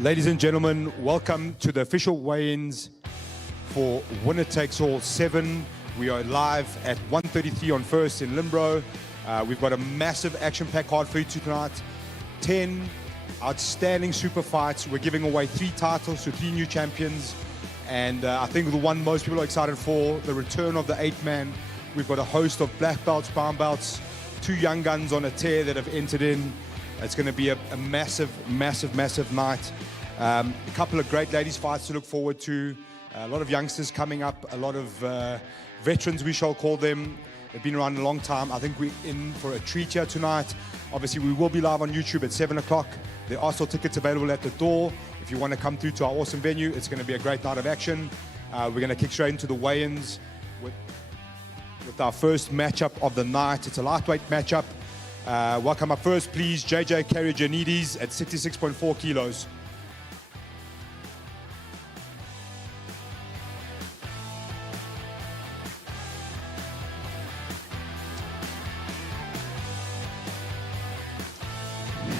Ladies and gentlemen, welcome to the official weigh-ins for Winner Takes All 7. We are live at 1:33 on First in Limbro. We've got a massive action-packed card for you tonight. 10 outstanding super fights. We're giving away 3 titles to 3 new champions. And I think the one most people are excited for, the return of the 8-man. We've got a host of black belts, brown belts, 2 young guns on a tear that have entered in. It's going to be a massive, massive, massive night. A couple of great ladies fights to look forward to. A lot of youngsters coming up, a lot of veterans, we shall call them. They've been around a long time. I think we're in for a treat here tonight. Obviously, we will be live on YouTube at 7 o'clock. There are still tickets available at the door. If you want to come through to our awesome venue, it's going to be a great night of action. We're going to kick straight into the weigh-ins with our first matchup of the night. It's a lightweight matchup. Welcome up first, please, JJ Carriagenides at 66.4 kilos.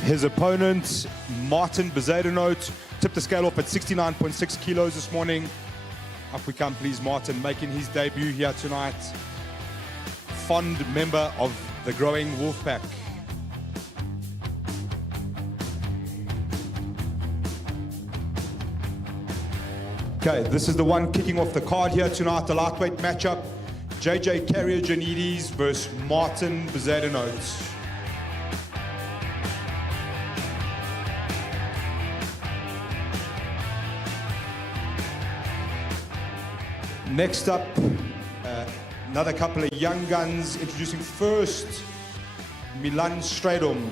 His opponent, Martin Bezadenote, tipped the scale off at 69.6 kilos this morning. Up we come, please, Martin, making his debut here tonight. Fond member of the growing Wolfpack. Okay, this is the one kicking off the card here tonight, the lightweight matchup. JJ Carriagenides versus Martin Bezadenote. Next up, another couple of young guns. Introducing first, Milan Stradom.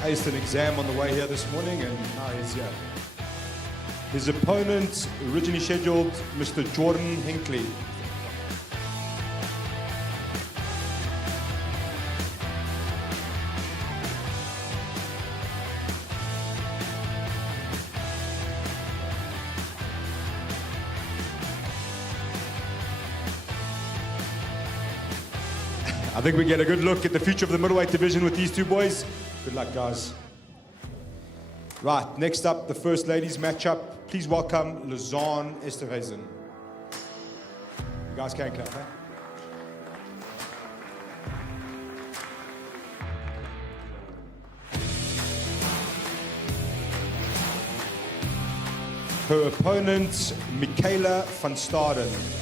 I aced an exam on the way here this morning and now he's here. His opponent, originally scheduled, Mr. Jordan Hinckley. I think we get a good look at the future of the middleweight division with these two boys. Good luck, guys. Right, next up, the first ladies matchup. Please welcome Lizanne Esterhuizen. You guys can clap, huh? Her opponent, Michaela van Staden.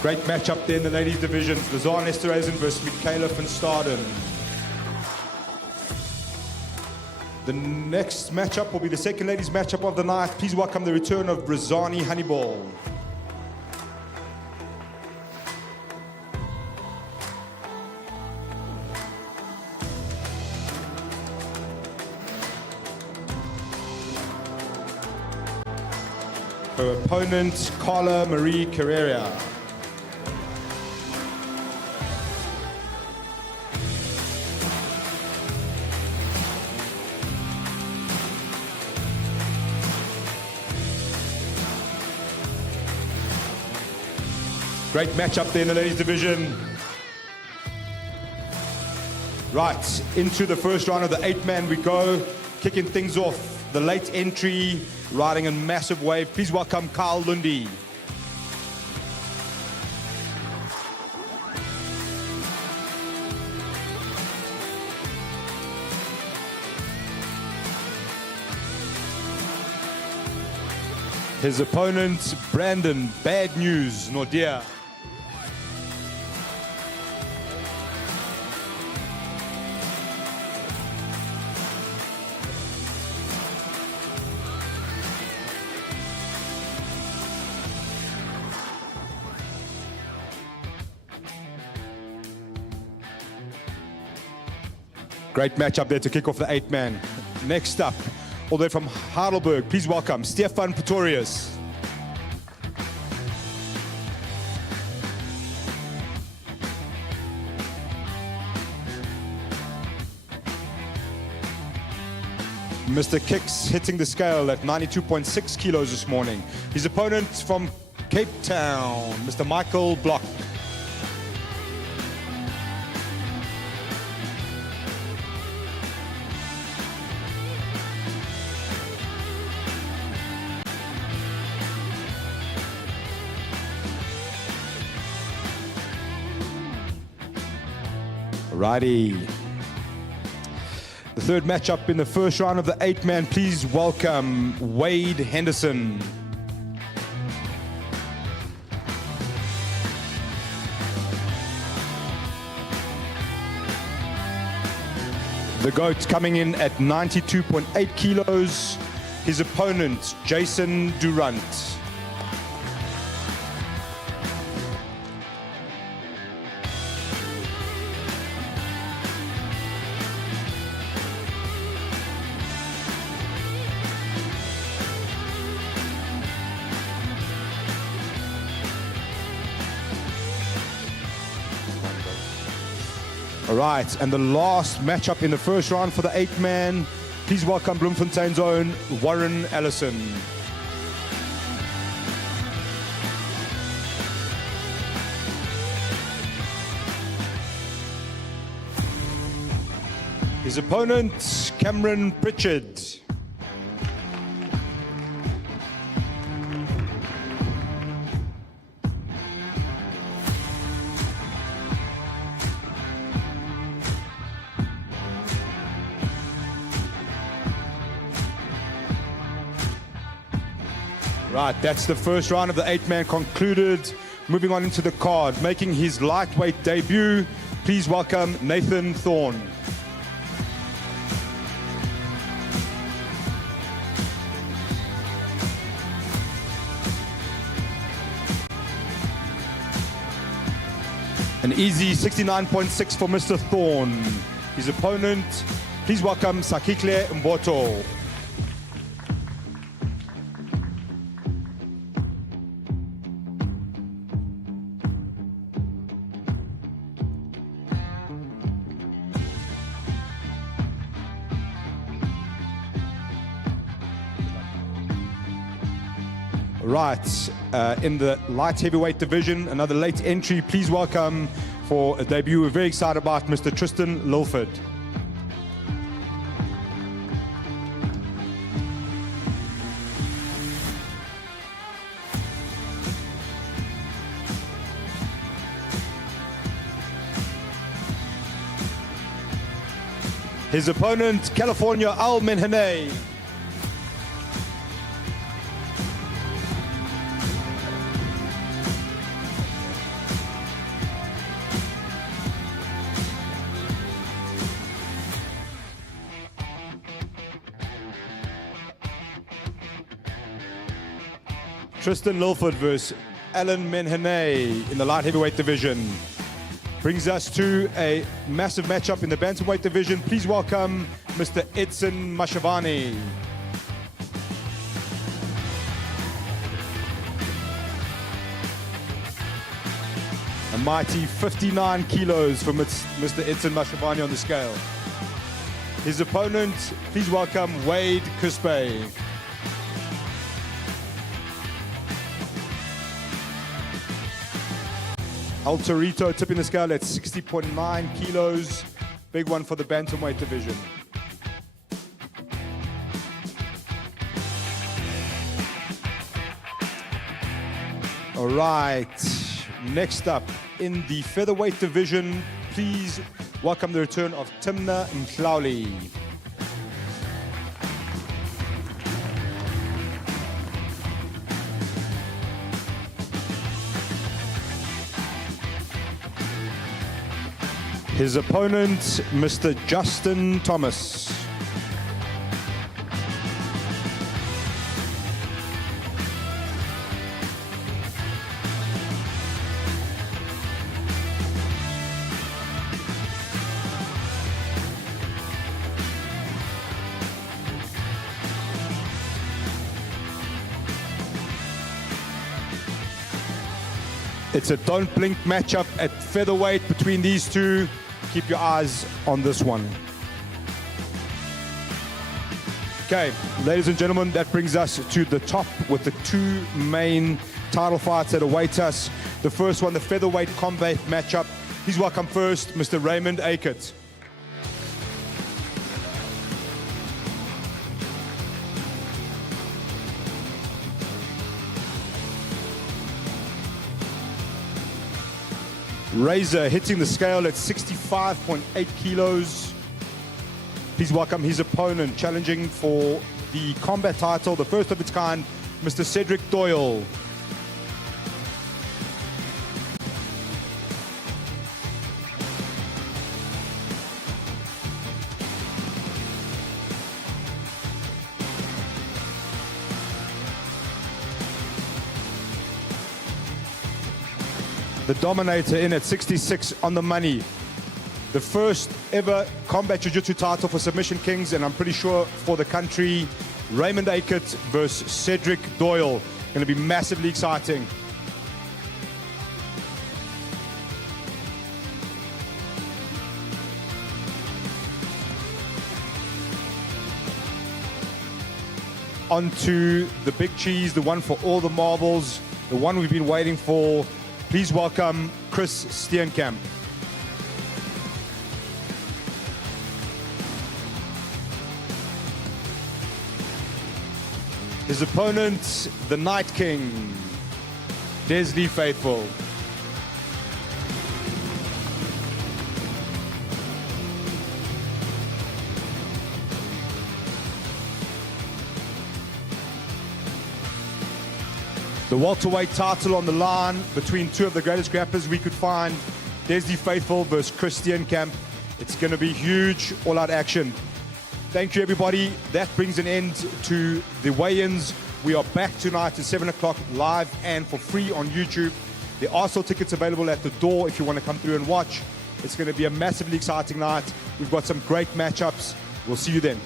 Great matchup there in the ladies divisions. Lizanne Esterhuizen versus Michaela van Staden. The next matchup will be the second ladies matchup of the night. Please welcome the return of Brazani Honeyball. Her opponent, Carla Marie Carrera. Great matchup there in the ladies division. Right, into the first round of the 8-man we go. Kicking things off, the late entry, riding a massive wave. Please welcome Kyle Lundy. His opponent, Brandon Bad News Nordia. Great match up there to kick off the 8-man. Next up, all the way from Heidelberg, please welcome Stefan Pretorius. Mr. Kicks hitting the scale at 92.6 kilos this morning. His opponent from Cape Town, Mr. Michael Block. Righty. The third matchup in the first round of the 8-man. Please welcome Wade Henderson. The GOAT coming in at 92.8 kilos. His opponent, Jason Durant. All right, and the last matchup in the first round for the 8-man. Please welcome Bloemfontein's own Warren Allison. His opponent, Cameron Pritchard. Right, that's the first round of the 8-man concluded. Moving on into the card, making his lightweight debut, please welcome Nathan Thorne. An easy 69.6 for Mr. Thorne. His opponent, please welcome Sakikle Mboto. Right, in the light heavyweight division, another late entry. Please welcome for a debut we're very excited about, Mr. Tristan Lilford. His opponent, California Al Menhane. Tristan Lilford versus Alan Menhane in the light heavyweight division. Brings us to a massive matchup in the bantamweight division. Please welcome Mr. Edson Mashavani. A mighty 59 kilos for Mr. Edson Mashavani on the scale. His opponent, please welcome Wade Cuspe. El Torito tipping the scale at 60.9 kilos. Big one for the bantamweight division. All right, next up in the featherweight division, please welcome the return of Timna Mhlauli. His opponent, Mr. Justin Thomas. It's a don't blink matchup at featherweight between these two. Keep your eyes on this one. Okay, ladies and gentlemen, that brings us to the top with the two main title fights that await us. The first one, the featherweight combat matchup. Please welcome first Mr. Raymond Aikert. Razor hitting the scale at 65.8 kilos. Please welcome his opponent, challenging for the combat title, the first of its kind, Mr. Cedric Doyle. The Dominator in at 66 on the money. The first ever combat jiu-jitsu title for Submission Kings, and I'm pretty sure for the country. Raymond Aikert versus Cedric Doyle. Going to be massively exciting. On to the big cheese, the one for all the marbles, the one we've been waiting for. Please welcome Chris Steenkamp. His opponent, the Night King, Desley Faithful. The welterweight title on the line between two of the greatest grapplers we could find. Desley Faithful versus Chris Steenkamp. It's going to be huge, all-out action. Thank you, everybody. That brings an end to the weigh-ins. We are back tonight at 7 o'clock live and for free on YouTube. There are still tickets available at the door if you want to come through and watch. It's going to be a massively exciting night. We've got some great matchups. We'll see you then.